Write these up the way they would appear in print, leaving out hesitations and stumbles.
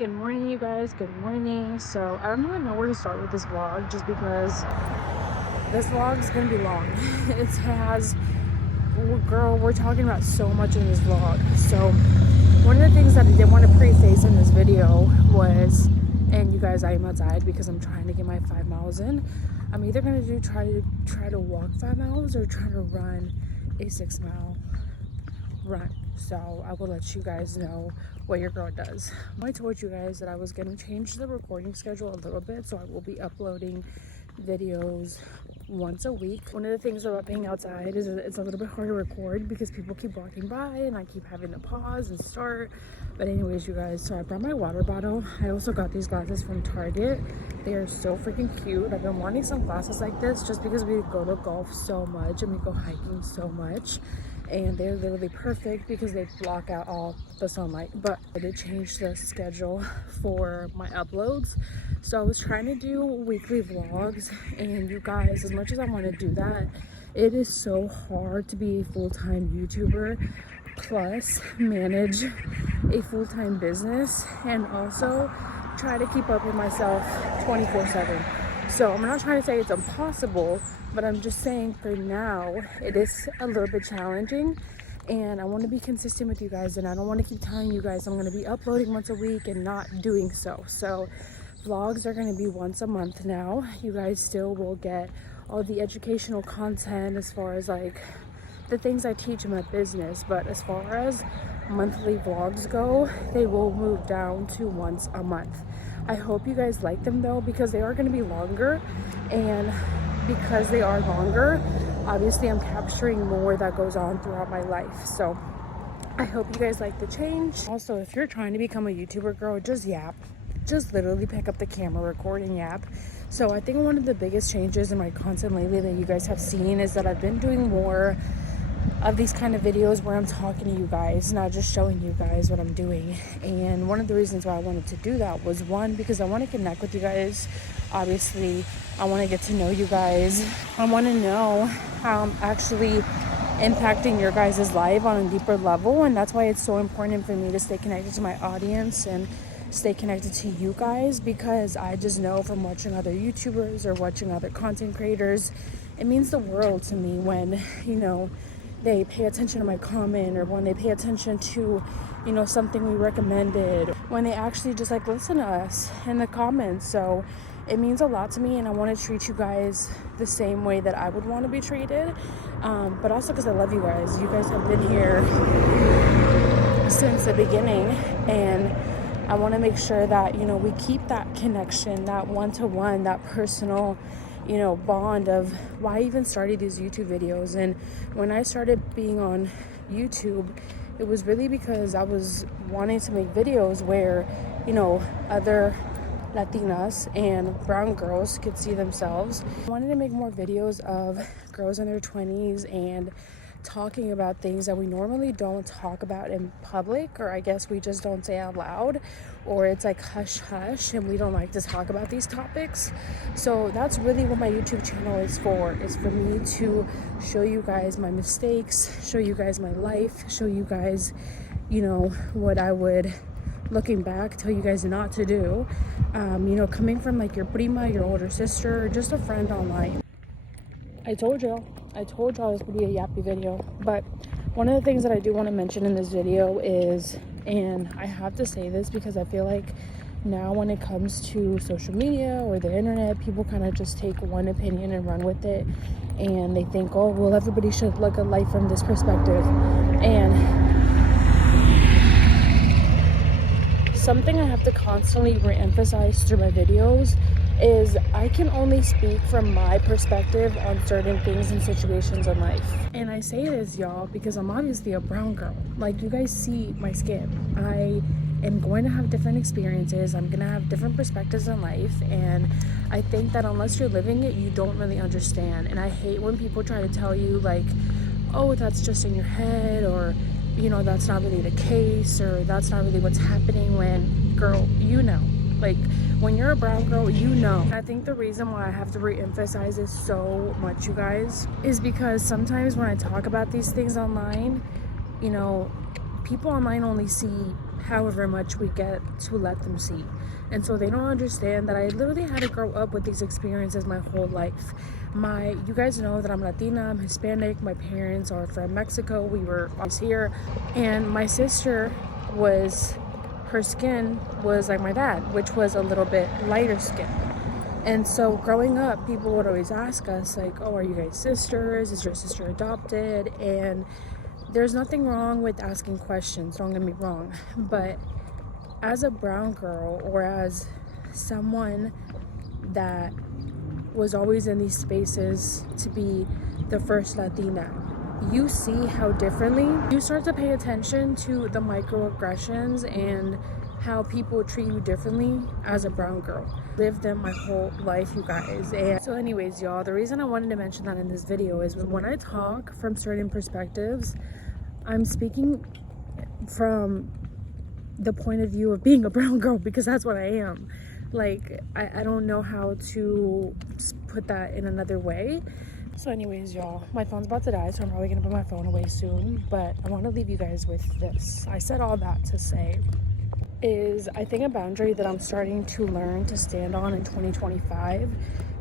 Good morning, you guys. Good morning. So I don't even know where to start with this vlog, just because this vlog is gonna be long. It has, girl, we're talking about so much in this vlog. So one of the things that I did want to preface in this video was, and you guys, I am outside because I'm trying to get my 5 miles in. I'm either gonna try to walk 5 miles or try to run a 6-mile run. So I will let you guys know what your girl does. I told you guys that I was going to change the recording schedule a little bit, so I will be uploading videos once a week. One of the things about being outside is it's a little bit hard to record because people keep walking by and I keep having to pause and start. But anyways, you guys, so I brought my water bottle. I also got these glasses from Target. They are so freaking cute. I've been wanting some glasses like this just because we go to golf so much and we go hiking so much, and they're literally perfect because they block out all the sunlight. But I did change the schedule for my uploads, so I was trying to do weekly vlogs. And you guys, as much as I want to do that, it is so hard to be a full-time YouTuber plus manage a full-time business and also try to keep up with myself 24/7. So I'm not trying to say it's impossible, but I'm just saying for now it is a little bit challenging, and I want to be consistent with you guys, and I don't want to keep telling you guys I'm going to be uploading once a week and not doing so. So vlogs are going to be once a month now. You guys still will get all the educational content as far as like the things I teach in my business, but as far as monthly vlogs go, they will move down to once a month. I hope you guys like them though, because they are going to be longer, and because they are longer, obviously I'm capturing more that goes on throughout my life. So I hope you guys like the change. Also, if you're trying to become a YouTuber, girl, just yap. Just literally pick up the camera, record, and yap. So I think one of the biggest changes in my content lately that you guys have seen is that I've been doing more of these kind of videos where I'm talking to you guys, not just showing you guys what I'm doing. And one of the reasons why I wanted to do that was, one, because I want to connect with you guys. Obviously, I want to get to know you guys. I want to know how I'm actually impacting your guys' life on a deeper level, and that's why it's so important for me to stay connected to my audience and stay connected to you guys, because I just know from watching other YouTubers or watching other content creators, it means the world to me when, you know, they pay attention to my comment, or when they pay attention to, you know, something we recommended, when they actually just like listen to us in the comments. So it means a lot to me, and I want to treat you guys the same way that I would want to be treated, but also because I love you guys. You guys have been here since the beginning, and I want to make sure that, you know, we keep that connection, that one-to-one, that personal, you know, bond of why I even started these YouTube videos. And when I started being on YouTube, it was really because I was wanting to make videos where, you know, other Latinas and brown girls could see themselves. I wanted to make more videos of girls in their 20s and talking about things that we normally don't talk about in public, or I guess we just don't say out loud, or it's like hush hush and we don't like to talk about these topics. So that's really what my YouTube channel is for me to show you guys my mistakes, show you guys my life, show you guys, you know, what I would, looking back, tell you guys not to do, you know, coming from like your prima, your older sister, or just a friend online. I told y'all this would be a yappy video. But one of the things that I do want to mention in this video is, and I have to say this because I feel like now when it comes to social media or the internet, people kind of just take one opinion and run with it, and they think, oh, well, everybody should look at life from this perspective. And something I have to constantly re-emphasize through my videos is I can only speak from my perspective on certain things and situations in life. And I say this, y'all, because I'm obviously a brown girl. Like, you guys see my skin. I am going to have different experiences. I'm going to have different perspectives in life. And I think that unless you're living it, you don't really understand. And I hate when people try to tell you, like, oh, that's just in your head, or, you know, that's not really the case, or that's not really what's happening, when, girl, you know. Like, when you're a brown girl, you know. I think the reason why I have to re-emphasize this so much, you guys, is because sometimes when I talk about these things online, you know, people online only see however much we get to let them see. And so they don't understand that I literally had to grow up with these experiences my whole life. You guys know that I'm Latina, I'm Hispanic, my parents are from Mexico, we were always here. And my sister her skin was like my dad, which was a little bit lighter skin. And so growing up, people would always ask us like, oh, are you guys sisters? Is your sister adopted? And there's nothing wrong with asking questions, don't get me wrong. But as a brown girl, or as someone that was always in these spaces to be the first Latina, you see how differently you start to pay attention to the microaggressions and how people treat you differently as a brown girl. Lived them my whole life, you guys. And so anyways, y'all, the reason I wanted to mention that in this video is when I talk from certain perspectives, I'm speaking from the point of view of being a brown girl, because that's what I am. Like, I don't know how to put that in another way. So anyways, y'all, my phone's about to die, so I'm probably gonna put my phone away soon, but I want to leave you guys with this. I said all that to say is I think a boundary that I'm starting to learn to stand on in 2025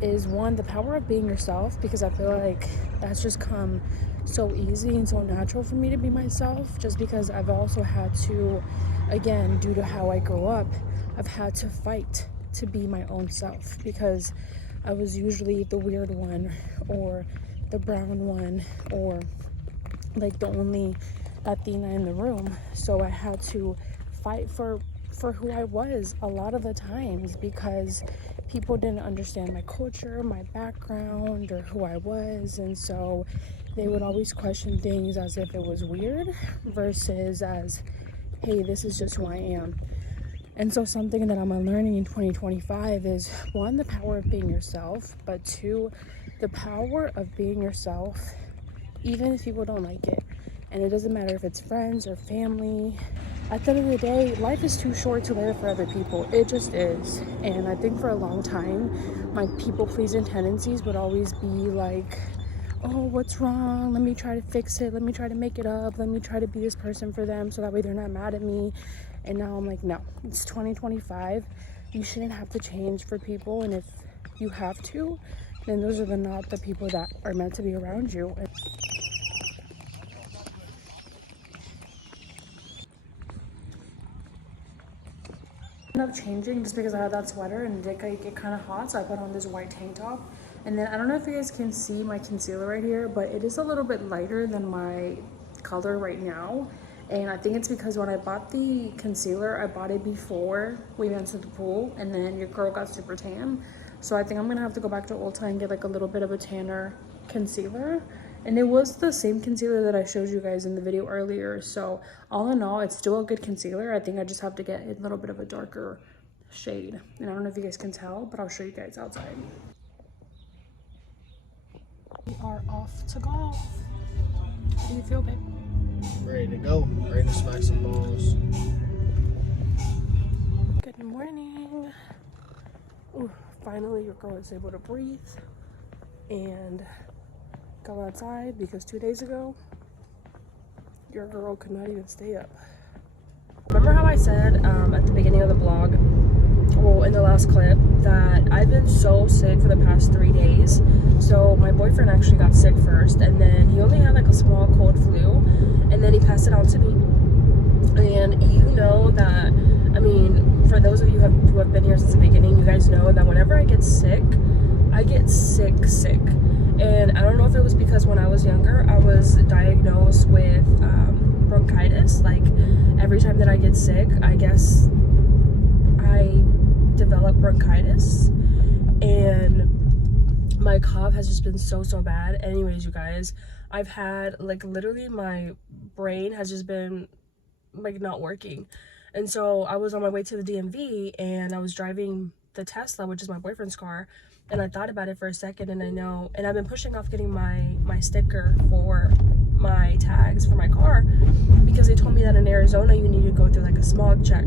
is, one, the power of being yourself, because I feel like that's just come so easy and so natural for me to be myself, just because I've also had to, again, due to how I grew up, I've had to fight to be my own self, because I was usually the weird one, or the brown one, or like the only Latina in the room. So I had to fight for who I was a lot of the times, because people didn't understand my culture, my background, or who I was. And so they would always question things as if it was weird versus as, hey, this is just who I am. And so something that I'm learning in 2025 is, one, the power of being yourself, but two, the power of being yourself even if people don't like it. And it doesn't matter if it's friends or family. At the end of the day, life is too short to live for other people. It just is. And I think for a long time, my people-pleasing tendencies would always be like, oh, what's wrong? Let me try to fix it. Let me try to make it up. Let me try to be this person for them so that way they're not mad at me. And now I'm like, no, it's 2025. You shouldn't have to change for people. And if you have to, then those are not the people that are meant to be around you. I ended up changing just because I had that sweater and it did get kind of hot, so I put on this white tank top. And then I don't know if you guys can see my concealer right here, but it is a little bit lighter than my color right now. And I think it's because when I bought the concealer, I bought it before we went to the pool, and then your girl got super tan. So I think I'm gonna have to go back to Ulta and get like a little bit of a tanner concealer. And it was the same concealer that I showed you guys in the video earlier. So all in all, it's still a good concealer. I think I just have to get a little bit of a darker shade. And I don't know if you guys can tell, but I'll show you guys outside. We are off to golf. How do you feel, babe? Ready to go. Ready to smack some balls. Good morning. Ooh, finally, your girl is able to breathe and go outside, because 2 days ago, your girl could not even stay up. Remember how I said at the beginning of the vlog, well, in the last clip, that I've been so sick for the past 3 days. So my boyfriend actually got sick first, and then he only had like a small cold flu, and then he passed it on to me. And you know that, I mean, for those of you who have been here since the beginning, you guys know that whenever I get sick, I get sick. And I don't know if it was because when I was younger, I was diagnosed with bronchitis. Like, every time that I get sick, I guess I develop bronchitis. And my cough has just been so bad. Anyways, you guys, I've had, like, literally my brain has just been, like, not working. And so I was on my way to the DMV, and I was driving the Tesla, which is my boyfriend's car. And I thought about it for a second, and I know, and I've been pushing off getting my sticker for my tags for my car, because they told me that in Arizona you need to go through like a smog check,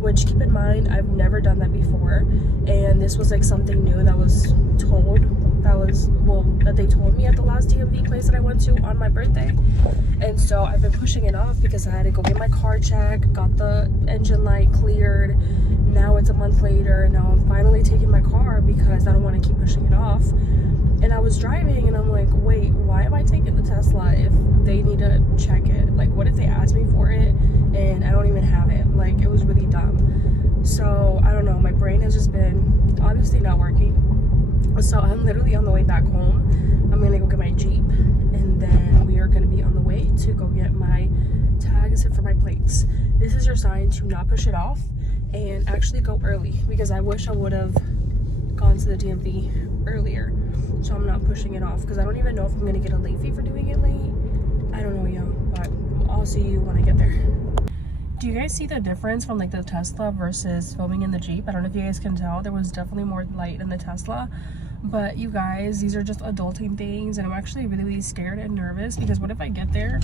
which, keep in mind, I've never done that before, and this was like something new that was told that they told me at the last DMV place that I went to on my birthday. And so I've been pushing it off because I had to go get my car checked, got the engine light cleared. Now it's a month later. Now I'm finally taking my car because I don't want to keep pushing it off. And I was driving and I'm like, wait, why am I taking the Tesla if they need to check it? Like, what if they ask me for it and I don't even have it? Like, it was really dumb. So I don't know, my brain has just been obviously not working. So I'm literally on the way back home. I'm gonna go get my Jeep and then we are gonna be on the way to go get my tags for my plates. This is your sign to not push it off and actually go early, because I wish I would have gone to the DMV earlier. So I'm not pushing it off because I don't even know if I'm gonna get a late fee for doing it late. I don't know, y'all, but I'll see you when I get there. Do you guys see the difference from like the Tesla versus filming in the Jeep? I don't know if you guys can tell. There was definitely more light in the Tesla. But you guys, these are just adulting things, and I'm actually really, really scared and nervous because what if I get there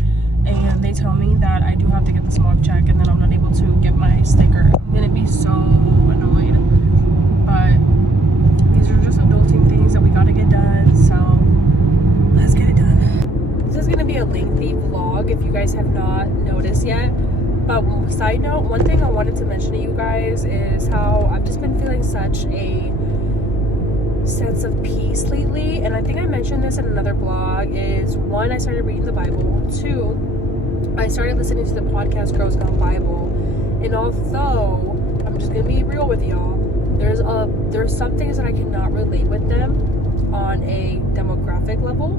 and they tell me that I do have to get the smog check and then I'm not able to get my sticker? I'm gonna be so annoyed. But these are just adulting things that we gotta get done, so let's get it done. This is gonna be a lengthy vlog if you guys have not noticed yet. But side note, one thing I wanted to mention to you guys is how I've just been feeling such a sense of peace lately. And I think I mentioned this in another blog, is one, I started reading the Bible. Two, I started listening to the podcast Girls Gone Bible. And although I'm just gonna be real with y'all, there's some things that I cannot relate with them on a demographic level.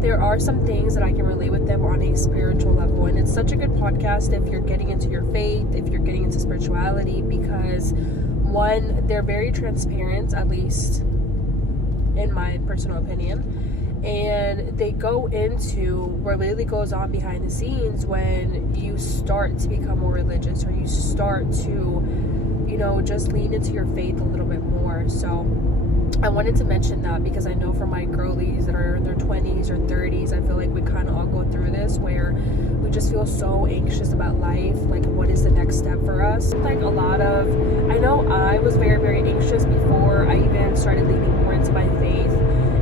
There are some things that I can relate with them on a spiritual level, and it's such a good podcast if you're getting into your faith, if you're getting into spirituality, because one, they're very transparent, at least in my personal opinion, and they go into what really goes on behind the scenes when you start to become more religious, or you start to, you know, just lean into your faith a little bit more. So I wanted to mention that because I know for my girlies that are in their 20s or 30s, I feel like we kind of all go through this where we just feel so anxious about life, like what is the next step for us. Like I know I was very, very anxious before I even started leaning more into my faith,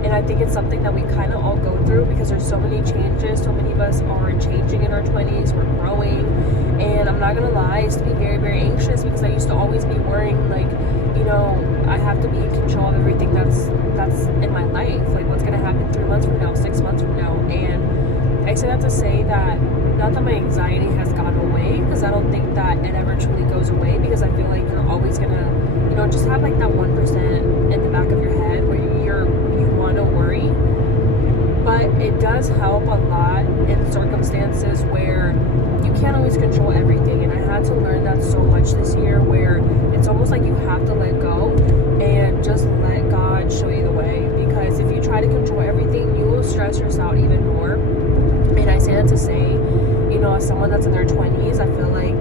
and I think it's something that we kind of all go through because there's so many changes. So many of us are changing in our 20s, we're growing, and I'm not gonna lie, I used to be very, very anxious because I used to always be worrying, like, you know, I have to be in control of everything that's in my life. Like, what's gonna happen 3 months from now, 6 months from now? And I say that to say that not that my anxiety has gone away, because I don't think that it ever truly goes away, because I feel like you're always gonna, you know, just have like that 1% in the back of your head where you want to worry. But it does help a lot in circumstances where you can't always control everything, and I had to learn that so much this year, where it's almost like you have to let go and just let God show you the way, because if you try to control everything, you will stress yourself out even more. And I say that to say, you know, as someone that's in their 20s, I feel like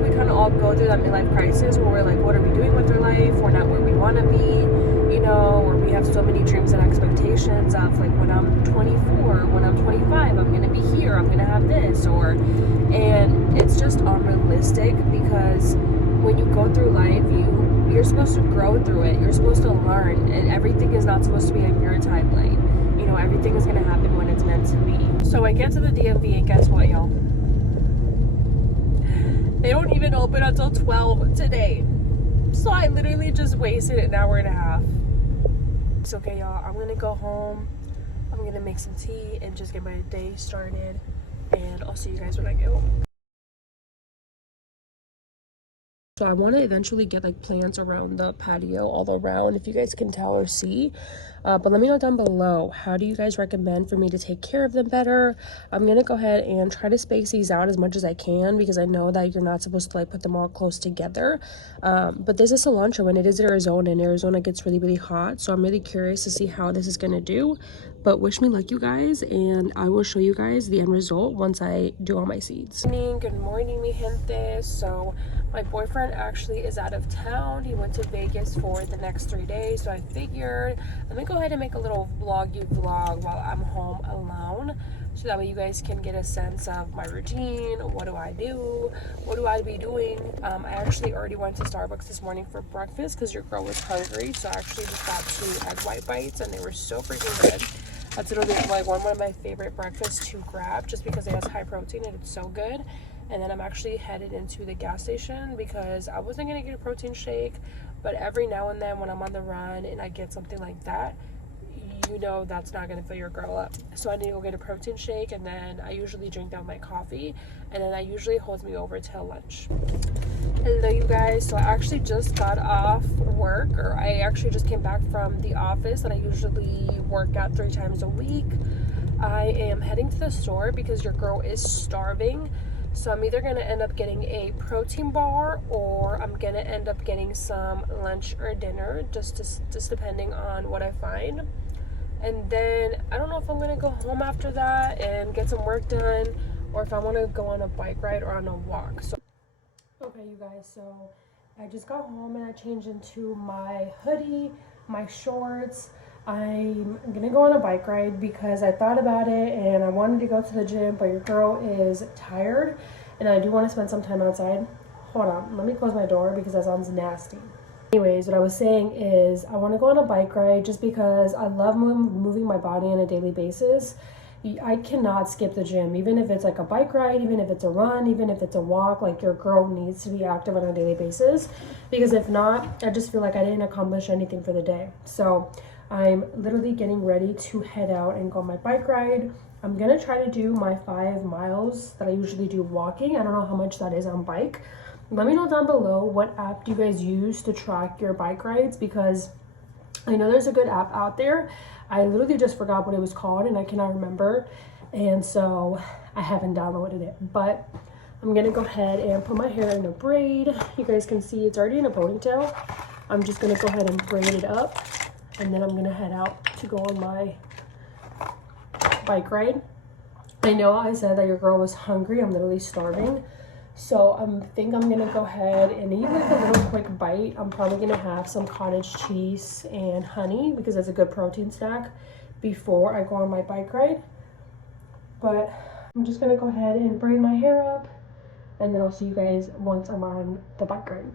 we kind of all go through that midlife crisis where we're like, what are we doing with our life? We're not where we want to be, you know, or we have so many dreams and expectations of like, when I'm 24, when I'm 25, I'm going to be here, I'm going to have this, and it's just unrealistic, because when you go through life, you're supposed to grow through it, you're supposed to learn, and everything is not supposed to be in your timeline. You know, everything is going to happen when it's meant to be. So I get to the DMV, and guess what, y'all? They don't even open until 12 today. So I literally just wasted an hour and a half. It's okay, y'all. I'm gonna go home. I'm gonna make some tea and just get my day started. And I'll see you guys when I get home. So I want to eventually get like plants around the patio all around, if you guys can tell or see. But let me know down below, how do you guys recommend for me to take care of them better? I'm going to go ahead and try to space these out as much as I can, because I know that you're not supposed to like put them all close together. But this is cilantro, and it is Arizona, and Arizona gets really, really hot. So I'm really curious to see how this is going to do. But wish me luck, you guys, and I will show you guys the end result once I do all my seeds. Good morning, mi gente. So my boyfriend actually is out of town. He went to Vegas for the next 3 days. So I figured, let me go ahead and make a little vlog while I'm home alone. so that way you guys can get a sense of my routine. What do I do? What do I be doing? I actually already went to Starbucks this morning for breakfast because your girl was hungry, so I actually just got 2 egg white bites and they were so freaking good. That's literally like one of my favorite breakfasts to grab just because it has high protein and it's so good. And then I'm actually headed into the gas station because I wasn't going to get a protein shake, but every now and then when I'm on the run and I get something like that, you know that's not going to fill your girl up. So I need to go get a protein shake, and then I usually drink down my coffee, and then that usually holds me over till lunch. Hello you guys, so I actually just got off work, or I actually just came back from the office that I usually work at 3 times a week. I am heading to the store because your girl is starving. So I'm either going to end up getting a protein bar or I'm going to end up getting some lunch or dinner, just depending on what I find. And then I don't know if I'm going to go home after that and get some work done, or if I want to go on a bike ride or on a walk. So okay, you guys, so I just got home and I changed into my hoodie, my shorts. I'm gonna go on a bike ride because I thought about it and I wanted to go to the gym, but your girl is tired and I do want to spend some time outside. Hold on, let me close my door because that sounds nasty. Anyways, what I was saying is I want to go on a bike ride just because I love moving my body on a daily basis. I cannot skip the gym, even if it's like a bike ride, even if it's a run, even if it's a walk. Like, your girl needs to be active on a daily basis, because if not, I just feel like I didn't accomplish anything for the day. So I'm literally getting ready to head out and go on my bike ride. I'm gonna try to do my 5 miles that I usually do walking. I don't know how much that is on bike. Let me know down below what app do you guys use to track your bike rides, because I know there's a good app out there. I literally just forgot what it was called and I cannot remember, and so I haven't downloaded it. But I'm gonna go ahead and put my hair in a braid. You guys can see it's already in a ponytail. I'm just gonna go ahead and braid it up, and then I'm gonna head out to go on my bike ride. I know I said that your girl was hungry. I'm literally starving. So I think I'm gonna go ahead and eat like a little quick bite. I'm probably gonna have some cottage cheese and honey because it's a good protein snack before I go on my bike ride. But I'm just gonna go ahead and braid my hair up, and then I'll see you guys once I'm on the bike ride.